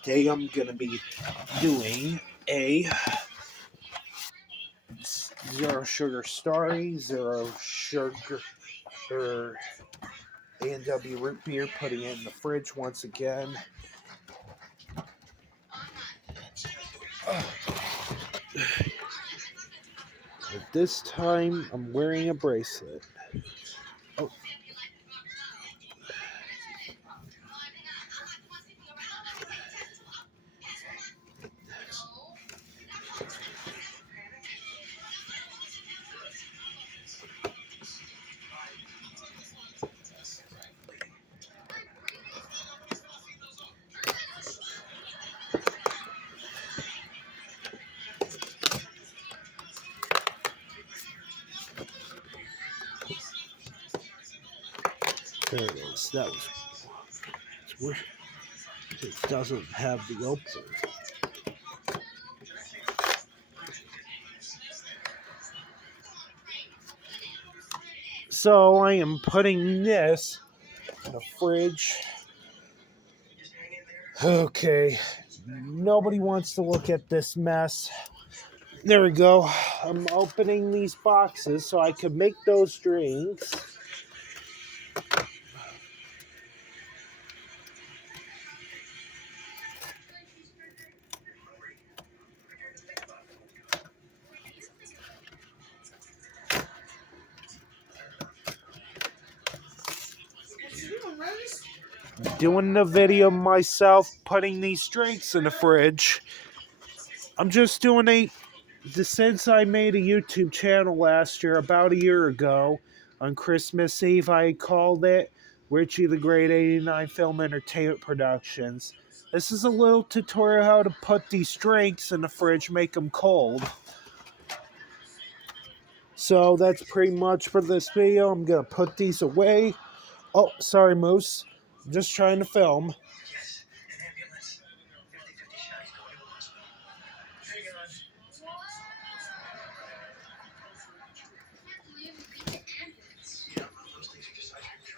Today I'm going to be doing a zero sugar starry, zero sugar A&W root beer, putting it in the fridge once again. But this time I'm wearing a bracelet. Oh. There it is. That was. It doesn't have the opener. So I am putting this in the fridge. Okay. Nobody wants to look at this mess. There we go. I'm opening these boxes so I could make those drinks. Doing the video myself, putting these drinks in the fridge. I'm just doing since I made a YouTube channel last year, about a year ago, on Christmas Eve, I called it Richie the Great 89 Film Entertainment Productions. This is a little tutorial how to put these drinks in the fridge, make them cold. So that's pretty much for this video. I'm going to put these away. Oh, sorry, Moose. I'm just trying to film.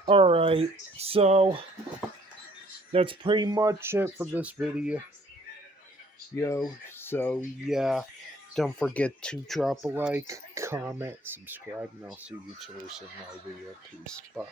Alright, so that's pretty much it for this video. So yeah, don't forget to drop a like, comment, subscribe, and I'll see you in my video. Peace. Bye.